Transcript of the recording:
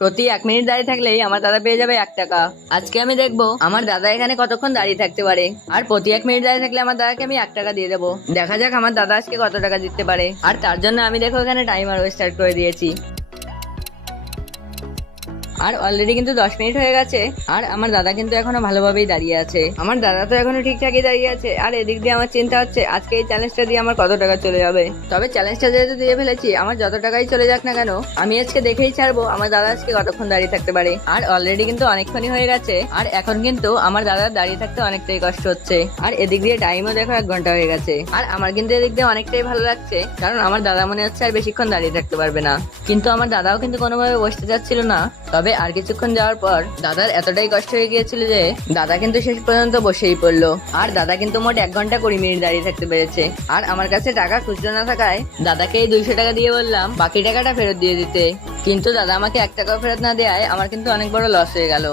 প্রতি 1 মিনিট দাঁড়িয়ে থাকলেই আমার দাদা পেয়ে যাবে 1 টাকা। আজকে আমি দেখবো আমার দাদা এখানে কতক্ষণ দাঁড়িয়ে থাকতে পারে। আর প্রতি 1 মিনিট দাঁড়িয়ে থাকলে আমার দাদাকে আমি 1 টাকা দিয়ে দেবো। দেখা যাক আমার দাদা আজকে কত টাকা জিততে পারে। আর তার জন্য আমি দেখো এখানে টাইমার স্টার্ট করে দিয়েছি। আর অলরেডি কিন্তু 10 মিনিট হয়ে গেছে। আর আমার দাদা কিন্তু এখনো ভালোভাবেই দাঁড়িয়ে আছে। আমার দাদা তো এখনো ঠিকঠাকই দাঁড়িয়ে আছে। আর এদিক দিয়ে আমার চিন্তা হচ্ছে আজকে এই চ্যালেঞ্জটা দিয়ে আমার কত টাকা চলে যাবে। তবে চ্যালেঞ্জটা যেহেতু দিয়ে ফেলেছি, আমার যত টাকাই চলে যাক না কেন, আমি আজকে দেখেই ছাড়বো আমার দাদা আজকে কতক্ষণ দাঁড়িয়ে থাকতে পারে। আর অলরেডি কিন্তু অনেকক্ষণই হয়ে গেছে। আর এখন কিন্তু আমার দাদার দাঁড়িয়ে থাকতে অনেকটাই কষ্ট হচ্ছে। আর এদিক দিয়ে টাইমও দেখো 1 ঘন্টা হয়ে গেছে। আর আমার কিন্তু এদিক দিয়ে অনেকটাই ভালো লাগছে, কারণ আমার দাদা মনে হচ্ছে আর বেশিক্ষণ দাঁড়িয়ে থাকতে পারবে না। কিন্তু আমার দাদাও কিন্তু কোনোভাবে বসতে চাচ্ছিল না। তবে আর কিছুক্ষণ যাওয়ার পর দাদার এতটাই কষ্ট হয়ে গিয়েছিল যে দাদা কিন্তু শেষ পর্যন্ত বসেই পড়লো। আর দাদা কিন্তু মোট 1 ঘন্টা 20 মিনিট দাঁড়িয়ে থাকতে পেরেছে। আর আমার কাছে টাকা খুচরো না থাকায় দাদাকে এই 200 টাকা দিয়ে বললাম বাকি টাকাটা ফেরত দিয়ে দিতে। কিন্তু দাদা আমাকে 1 টাকাও ফেরত না দেওয়ায় আমার কিন্তু অনেক বড় লস হয়ে গেল।